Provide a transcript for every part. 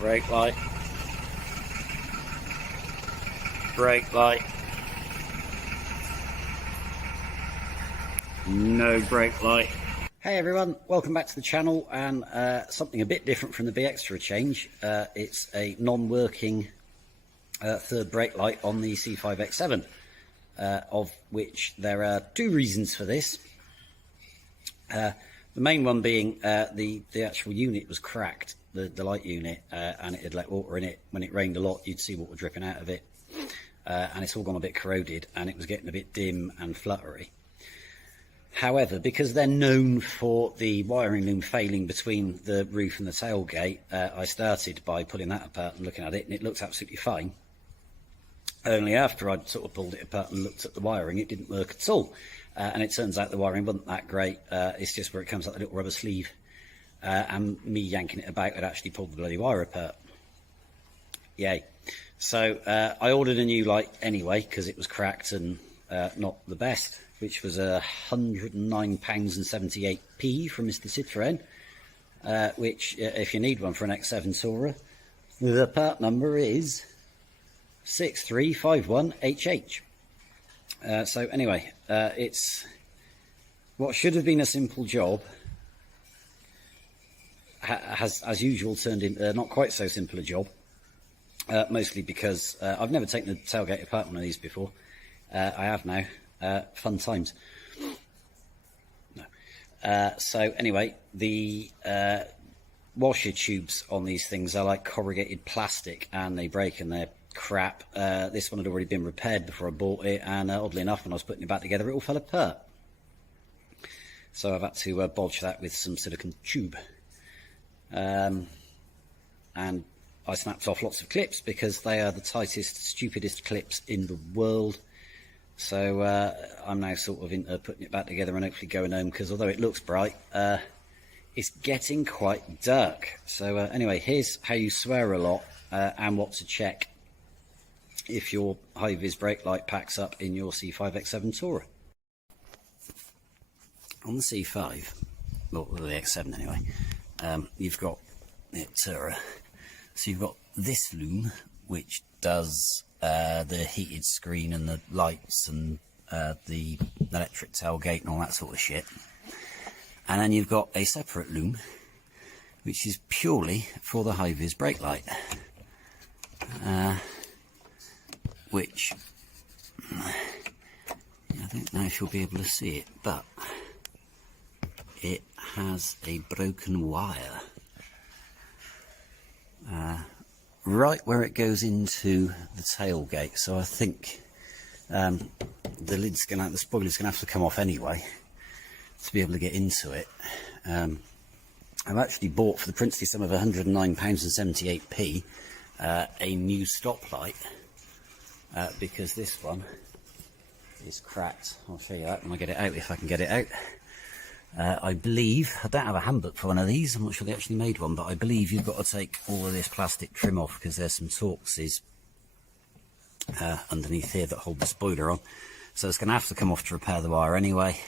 Brake light. Brake light. No brake light. Hey everyone, welcome back to the channel, and something a bit different from the BX for a change. It's a non-working third brake light on the C5 X7, of which there are two reasons for this. The main one being the actual unit was cracked, the light unit, and it had let water in it. When it rained a lot, you'd see water dripping out of it, and it's all gone a bit corroded, and it was getting a bit dim and fluttery. However, because they're known for the wiring loom failing between the roof and the tailgate, I started by pulling that apart and looking at it, and it looks absolutely fine. Only after I'd sort of pulled it apart and looked at the wiring, it didn't work at all. And it turns out the wiring wasn't that great. It's just where it comes out the little rubber sleeve. And me yanking it about had actually pulled the bloody wire apart. Yay. So I ordered a new light anyway, because it was cracked and not the best, which was £109.78 from Mr. Citroen, which, if you need one for an X7 Tourer, the part number is 6351HH. So anyway, it's what should have been a simple job has, as usual, turned into not quite so simple a job, mostly because I've never taken the tailgate apart on one of these before. I have now. Fun times. No. So anyway, the washer tubes on these things are like corrugated plastic, and they break and they're crap. This one had already been repaired before I bought it, and oddly enough, when I was putting it back together, it all fell apart. So I've had to bodge that with some silicone tube. And I snapped off lots of clips because they are the tightest, stupidest clips in the world. So I'm now sort of into putting it back together and hopefully going home, because although it looks bright, it's getting quite dark. So anyway, here's how you swear a lot and what to check if your high-vis brake light packs up in your C5 X7 Tourer. On the C5, well, the X7 anyway, you've got the Tourer. So you've got this loom, which does the heated screen and the lights and the electric tailgate and all that sort of shit. And then you've got a separate loom, which is purely for the high-vis brake light, which I don't know if you'll be able to see it, but it has a broken wire right where it goes into the tailgate. So I think the lid's the spoiler's gonna have to come off anyway to be able to get into it. I've actually bought, for the princely sum of £109.78, a new stoplight, because this one is cracked. I'll show you that when I get it out, if I can get it out. I believe, I don't have a handbook for one of these, I'm not sure they actually made one, but I believe you've got to take all of this plastic trim off, because there's some Torxes underneath here that hold the spoiler on. So it's going to have to come off to repair the wire anyway.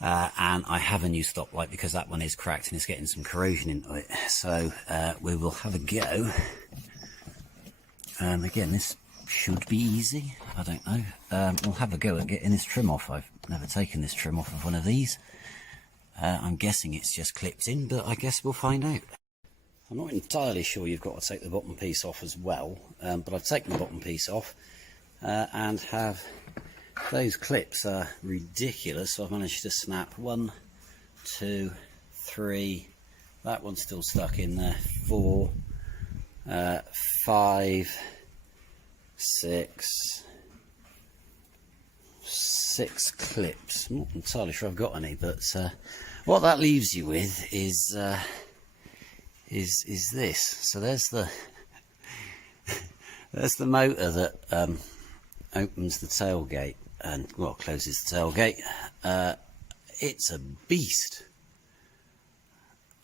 And I have a new stoplight because that one is cracked and it's getting some corrosion into it. So we will have a go. Again, this should be easy. I don't know. We'll have a go at getting this trim off. I've never taken this trim off of one of these. I'm guessing it's just clipped in, but I guess we'll find out. I'm not entirely sure you've got to take the bottom piece off as well, but I've taken the bottom piece off and have... Those clips are ridiculous, so I've managed to snap 1, 2, 3, that one's still stuck in there, 4, 5, 6 clips. I'm not entirely sure I've got any, but what that leaves you with is this. So there's the motor that opens the tailgate and, well, closes the tailgate. It's a beast.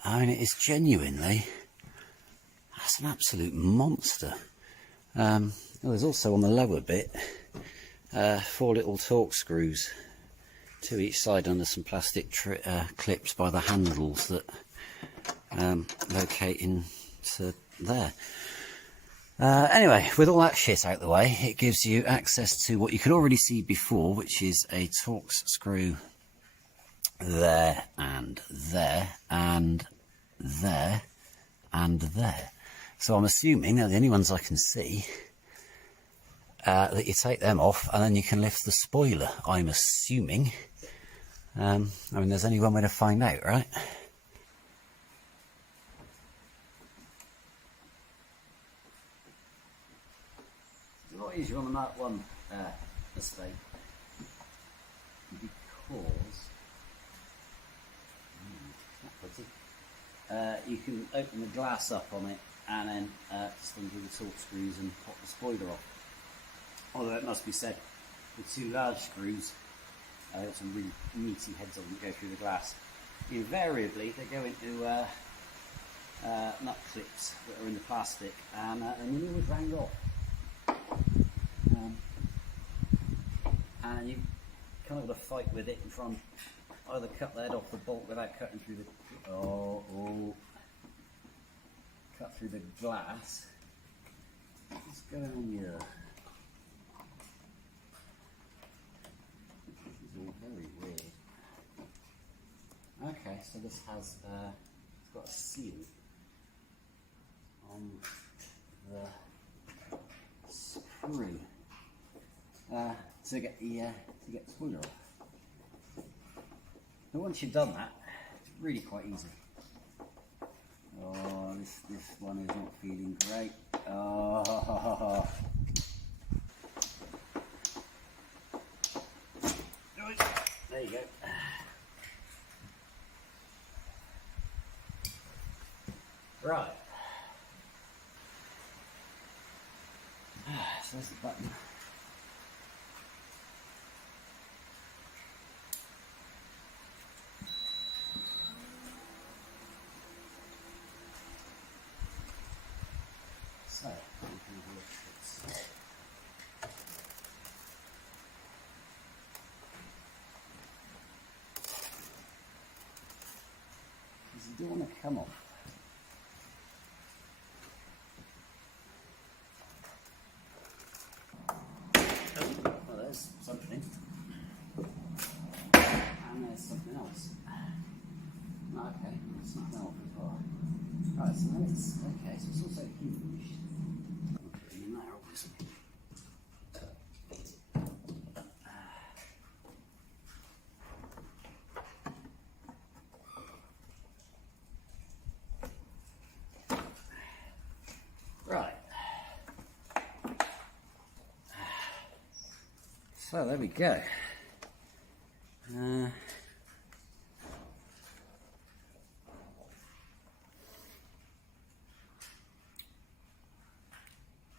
I mean, it is genuinely, that's an absolute monster. Well, there's also on the lower bit 4 little Torx screws, 2 each side under some plastic clips by the handles that locate in to there. Anyway, with all that shit out the way, it gives you access to what you could already see before, which is a Torx screw there and there and there and there. So I'm assuming they're the only ones I can see, that you take them off and then you can lift the spoiler, I'm assuming. I mean, there's only one way to find out, right? It's a lot easier on the Mark 1 estate because you can open the glass up on it and then just undo the torque screws and pop the spoiler off. Although it must be said, with two large screws, they've got some really meaty heads on them that go through the glass. Invariably, they go into nut clips that are in the plastic, and they always round off. And you kind of got to fight with it and try and either cut the head off the bolt without cutting through the cut through the glass. What's going on here? This is all very weird. Okay, so this has it's got a seal on the screw to get the spoiler off. But once you've done that, it's really quite easy. Oh, this one is not feeling great. Oh. There you go. Right. So there's the button. So, you do want to come off. Well, there's something. And there's something else. Okay, something else as well. Right, so now it's okay, so it's also hinged. In there, obviously. Right. So there we go.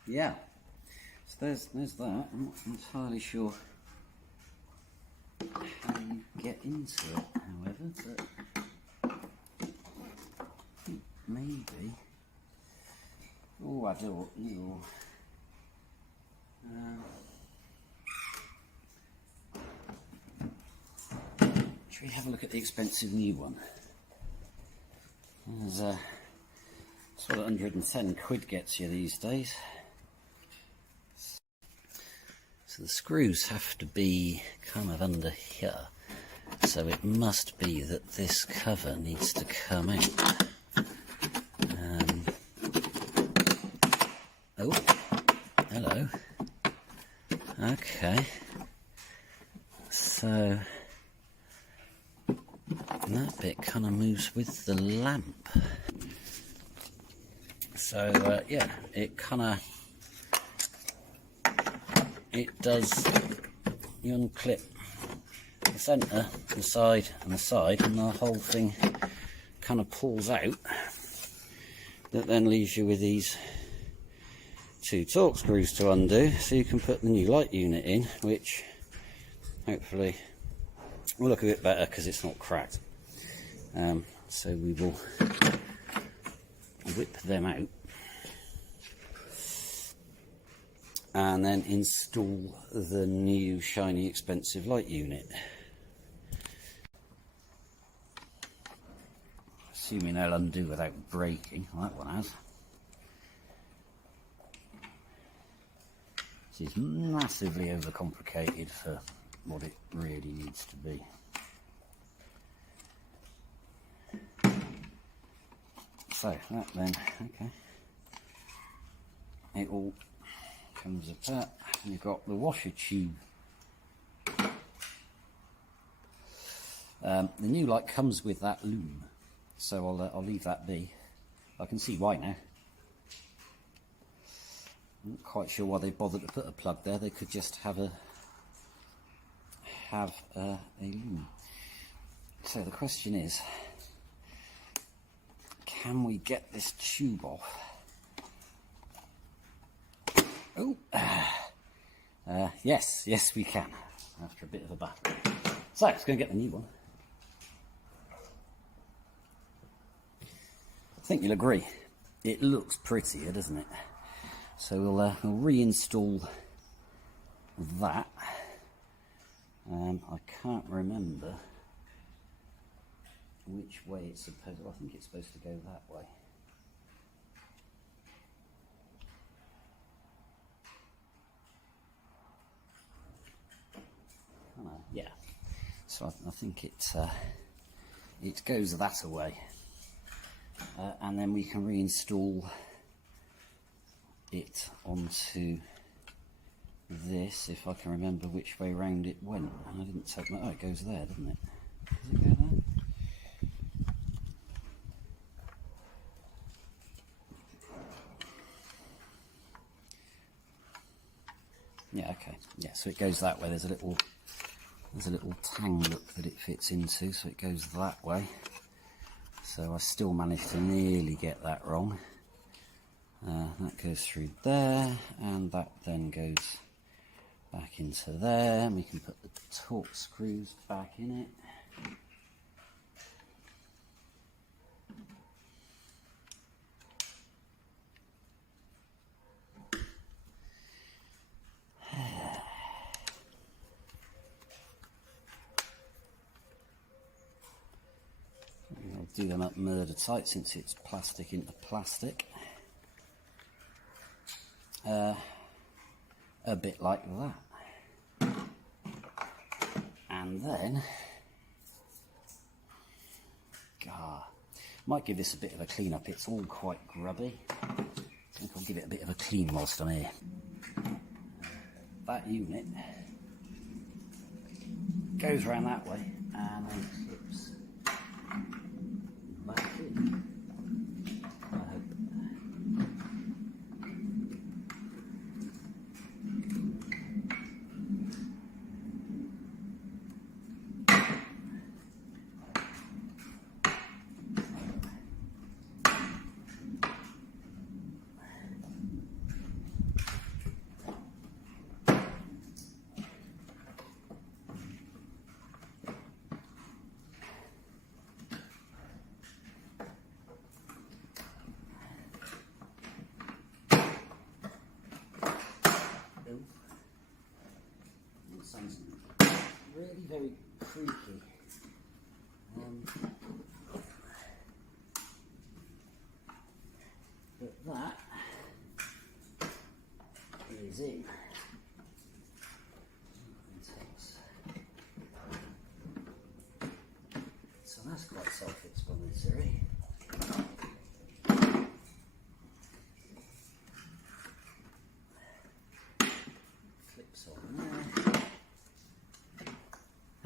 Yeah, so there's that. I'm not entirely sure how you get into it, however, but I think maybe. Oh, I don't know. Should we have a look at the expensive new one? There's that's what 110 quid gets you these days. So the screws have to be kind of under here, so it must be that this cover needs to come out. Oh, hello. Okay, so that bit kind of moves with the lamp. So yeah, it kind of, it does, you unclip the centre, the side and the side, and the whole thing kind of pulls out. That then leaves you with these two torque screws to undo, so you can put the new light unit in, which hopefully will look a bit better because it's not cracked. So we will whip them out and then install the new shiny expensive light unit. Assuming they'll undo without breaking. Well, that one has. This is massively overcomplicated for what it really needs to be. So that then, okay, it all comes apart, and you've got the washer tube. The new light comes with that loom, so I'll leave that be. I can see why now. I'm not quite sure why they bothered to put a plug there. They could just have a loom. So the question is, can we get this tube off? Oh, yes we can, after a bit of a battle. So let's go and get the new one. I think you'll agree, it looks prettier, doesn't it? So we'll reinstall that. I can't remember which way it's supposed to. I think it's supposed to go that way. Yeah. So I think it goes that away, and then we can reinstall it onto this, if I can remember which way round it went. And I didn't take my... Oh, it goes there, doesn't it? Does it go there? Yeah, okay. Yeah, so it goes that way. There's a little tang look that it fits into, so it goes that way. So I still managed to nearly get that wrong. That goes through there, and that then goes back into there, and we can put the torque screws back in it. I'll do them up murder tight since it's plastic into plastic. A bit like that. And then, might give this a bit of a clean up. It's all quite grubby. I think I'll give it a bit of a clean whilst I'm here. That unit goes around that way and then slips back in. I hope. Sounds really very creaky. But that is in. So that's quite self-explanatory. Clips on there.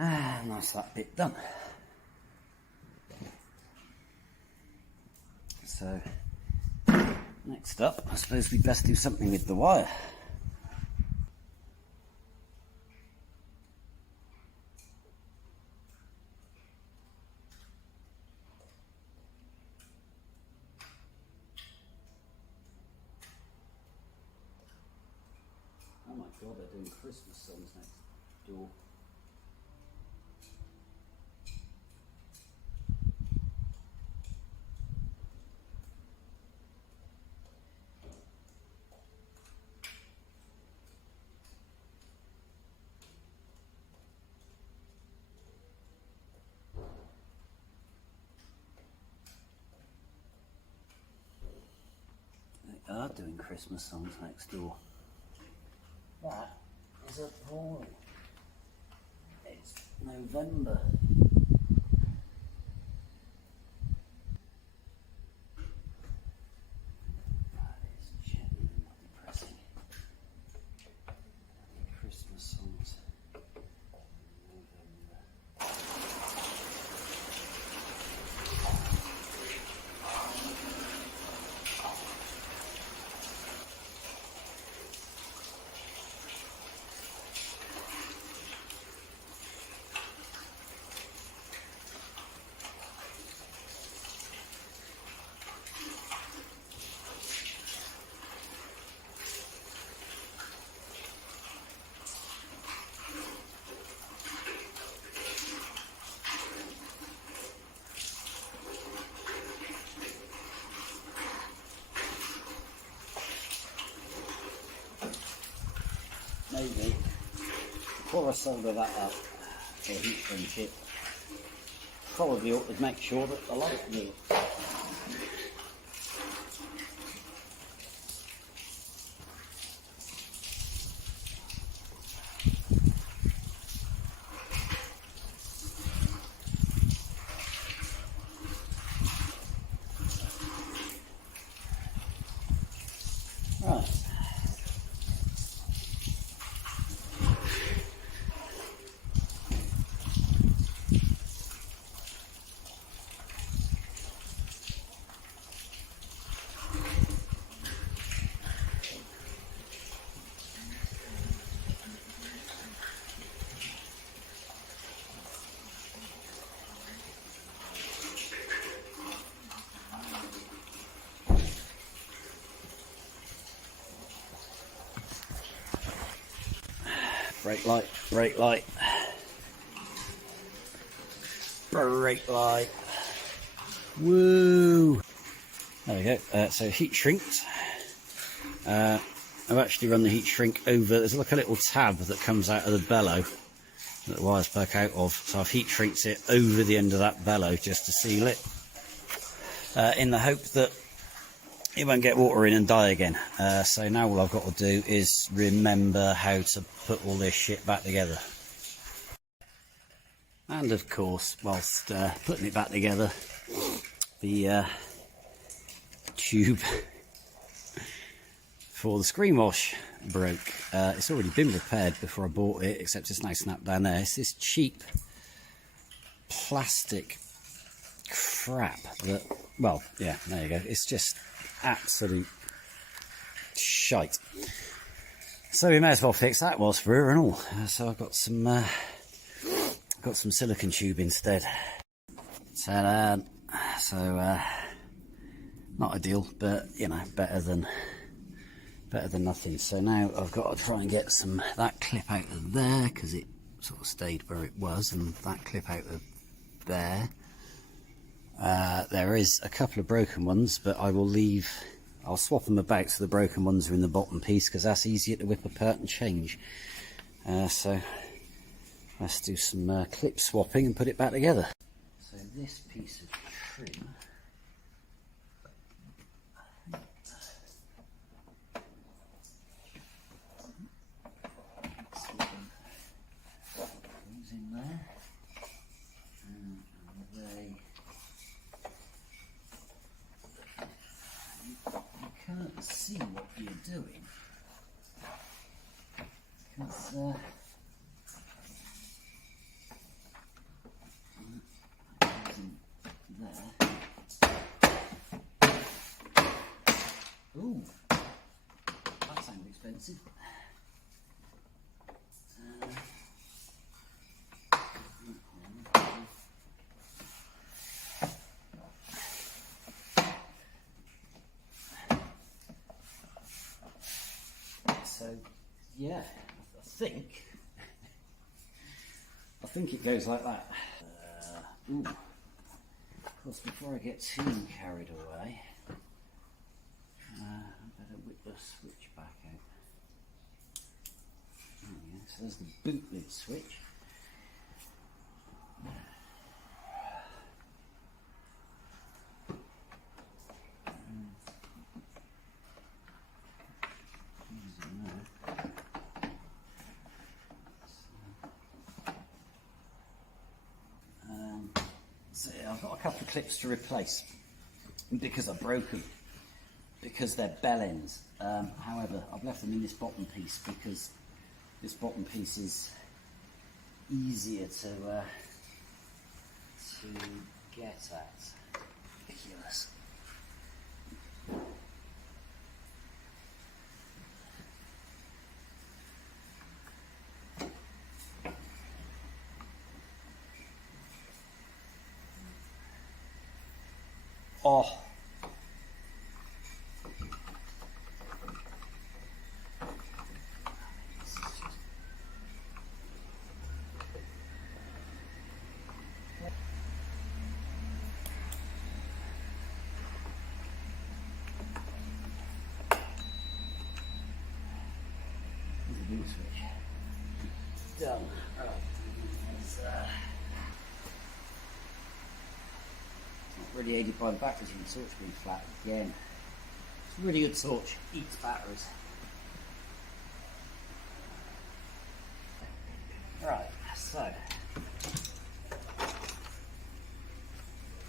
And that's that bit done. So next up, I suppose we'd best do something with the wire. Oh my God, they're doing Christmas songs next door. They are doing Christmas songs next door. That is appalling. It's November. That is genuinely depressing. Christmas songs. November. Maybe before I solder that up or heat shrink it, probably ought to make sure that the light moves. Right. Brake light, brake light, brake light. Woo! There we go. So heat shrinked. I've actually run the heat shrink over. There's like a little tab that comes out of the bellow that the wires poke out of. So I've heat shrinked it over the end of that bellow just to seal it, in the hope that it won't get water in and die again. So now all I've got to do is remember how to put all this shit back together. And of course, whilst putting it back together, the tube for the screen wash broke. It's already been repaired before I bought it, except it's now snapped down there. It's this cheap plastic crap that, well, yeah, there you go. It's just absolute shite. So we may as well fix that whilst we're here and all. So I've got some silicone tube instead. So not ideal, but you know, better than nothing. So now I've got to try and get that clip out of there, because it sort of stayed where it was, and that clip out of there. There is a couple of broken ones, but I'll swap them about so the broken ones are in the bottom piece, because that's easier to whip apart and change. So let's do some clip swapping and put it back together. So this piece of trim, goes in there, and you can't see what you're doing, because there. Ooh, that sounds expensive. So yeah, I think it goes like that. Ooh. Of course, before I get too carried away, I better whip the switch back out. There we go. So there's the boot lid switch. a couple of clips to replace because I broke them, because they're bell ends. However, I've left them in this bottom piece because this bottom piece is easier to get at. Ridiculous. Oh. Switch. Done. Right. It's not really aided by the batteries and the torch being flat again. It's a really good torch, eats batteries. Right, so I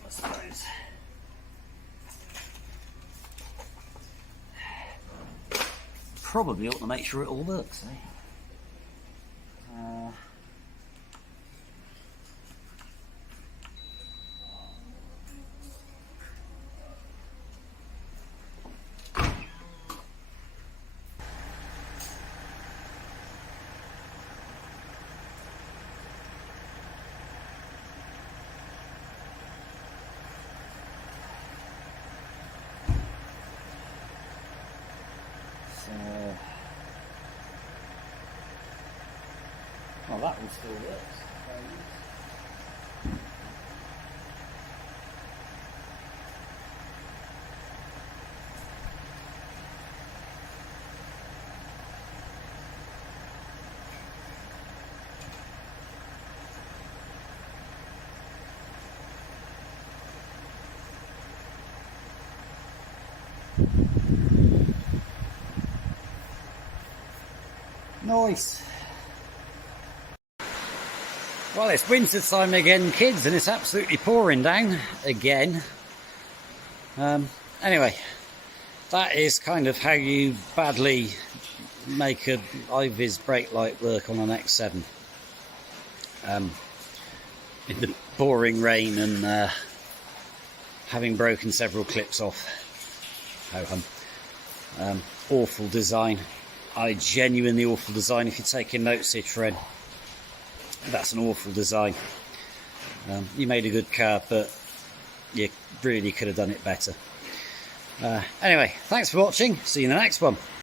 suppose probably ought to make sure it all works, eh? Well, that one still works. Nice. Well, it's winter time again, kids, and it's absolutely pouring down again. Anyway, that is kind of how you badly make a high-vis brake light work on an X7. In the pouring rain and having broken several clips off. Awful design. Genuinely awful design. If you're taking notes, Citroen, that's an awful design. You made a good car, but you really could have done it better. Anyway, thanks for watching. See you in the next one.